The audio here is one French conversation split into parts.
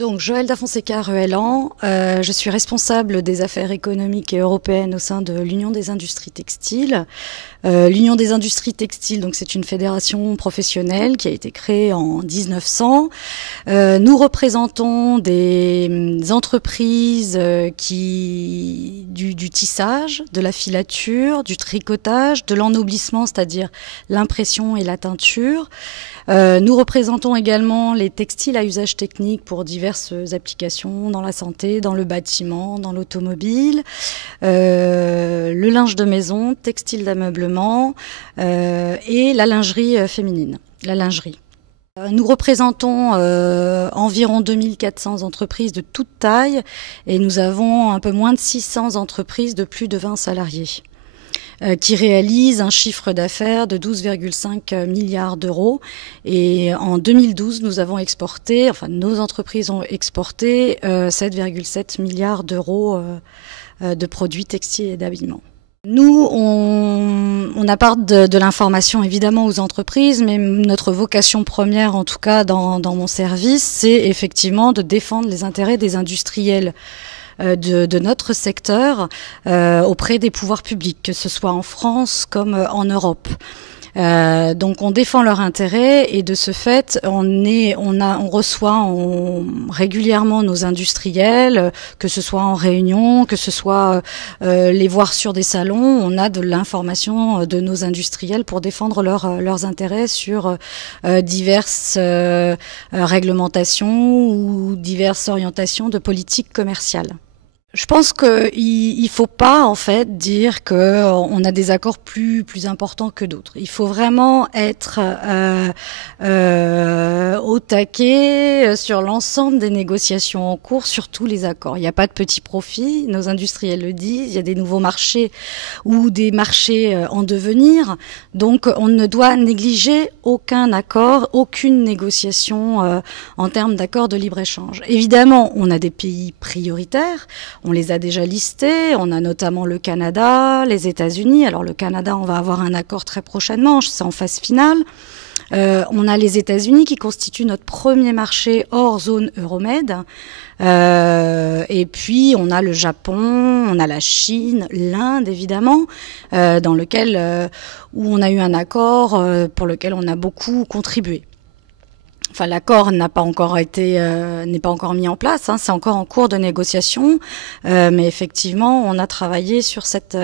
Donc, Joëlle da Fonseca Ruellan, je suis responsable des affaires économiques et européennes au sein de l'Union des industries textiles. L'Union des industries textiles, donc c'est une fédération professionnelle qui a été créée en 1900. Nous représentons des entreprises du tissage, de la filature, du tricotage, de l'ennoblissement, c'est-à-dire l'impression et la teinture. Nous représentons également les textiles à usage technique pour diverses applications dans la santé, dans le bâtiment, dans l'automobile, le linge de maison, textile d'ameublement et la lingerie féminine, la lingerie. Nous représentons environ 2400 entreprises de toute taille et nous avons un peu moins de 600 entreprises de plus de 20 salariés. Qui réalise un chiffre d'affaires de 12,5 milliards d'euros. Et en 2012, nous avons exporté, enfin nos entreprises ont exporté 7,7 milliards d'euros de produits textiles et d'habillement. Nous, on apporte de l'information évidemment aux entreprises, mais notre vocation première, en tout cas dans mon service, c'est effectivement de défendre les intérêts des industriels de notre secteur auprès des pouvoirs publics, que ce soit en France comme en Europe. Donc on défend leurs intérêts et de ce fait on reçoit régulièrement nos industriels, que ce soit en réunion, que ce soit les voir sur des salons. On a de l'information de nos industriels pour défendre leurs intérêts sur diverses réglementations ou diverses orientations de politique commerciale. Je pense qu'il faut pas en fait dire que on a des accords plus importants que d'autres. Il faut vraiment être au taquet sur l'ensemble des négociations en cours, sur tous les accords. Il n'y a pas de petits profits, nos industriels le disent. Il y a des nouveaux marchés ou des marchés en devenir. Donc on ne doit négliger aucun accord, aucune négociation en termes d'accords de libre-échange. Évidemment, on a des pays prioritaires. On les a déjà listés, on a notamment le Canada, les États-Unis. Alors le Canada, on va avoir un accord très prochainement, c'est en phase finale. On a les États-Unis qui constituent notre premier marché hors zone Euromed. Et puis on a le Japon, on a la Chine, l'Inde évidemment, dans lequel où on a eu un accord pour lequel on a beaucoup contribué. Enfin, l'accord n'est pas encore mis en place, hein, c'est encore en cours de négociation, mais effectivement, on a travaillé sur cette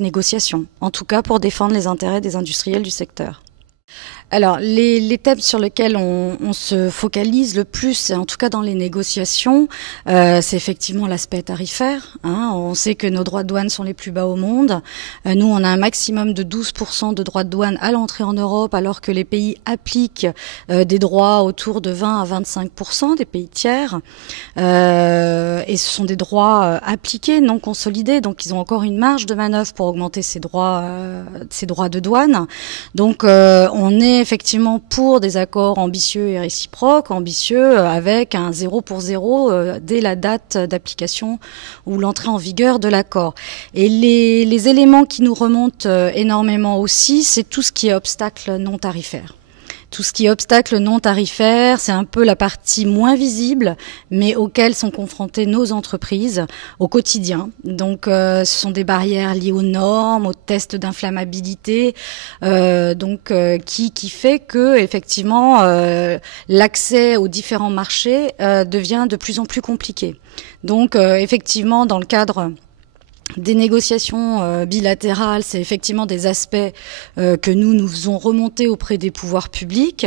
négociation, en tout cas pour défendre les intérêts des industriels du secteur. Alors, les thèmes sur lesquels on se focalise le plus, en tout cas dans les négociations, c'est effectivement l'aspect tarifaire. Hein. On sait que nos droits de douane sont les plus bas au monde. Nous, on a un maximum de 12% de droits de douane à l'entrée en Europe, alors que les pays appliquent des droits autour de 20 à 25%, des pays tiers. Et ce sont des droits appliqués, non consolidés, donc ils ont encore une marge de manœuvre pour augmenter ces droits de douane. Donc, on est effectivement pour des accords ambitieux et réciproques, ambitieux avec un 0 pour 0 dès la date d'application ou l'entrée en vigueur de l'accord. Et les éléments qui nous remontent énormément aussi, c'est tout ce qui est obstacle non tarifaire. Tout ce qui est obstacle non tarifaire, c'est un peu la partie moins visible, mais auxquelles sont confrontées nos entreprises au quotidien. Donc, ce sont des barrières liées aux normes, aux tests d'inflammabilité, qui fait que effectivement l'accès aux différents marchés devient de plus en plus compliqué. Donc, effectivement, dans le cadre des négociations bilatérales, c'est effectivement des aspects que nous faisons remonter auprès des pouvoirs publics.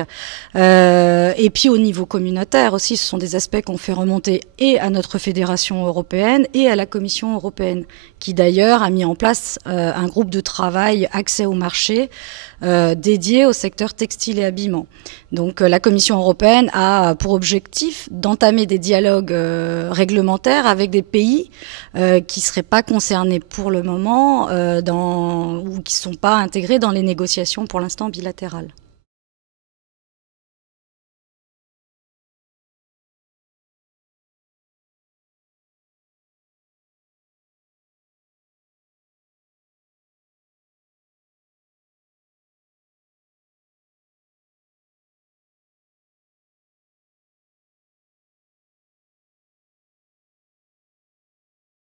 Et puis au niveau communautaire aussi, ce sont des aspects qu'on fait remonter et à notre fédération européenne et à la Commission européenne, qui d'ailleurs a mis en place un groupe de travail accès au marché dédié au secteur textile et habillement. Donc la Commission européenne a pour objectif d'entamer des dialogues réglementaires avec des pays qui seraient pas concernés pour le moment ou qui sont pas intégrés dans les négociations pour l'instant bilatérales.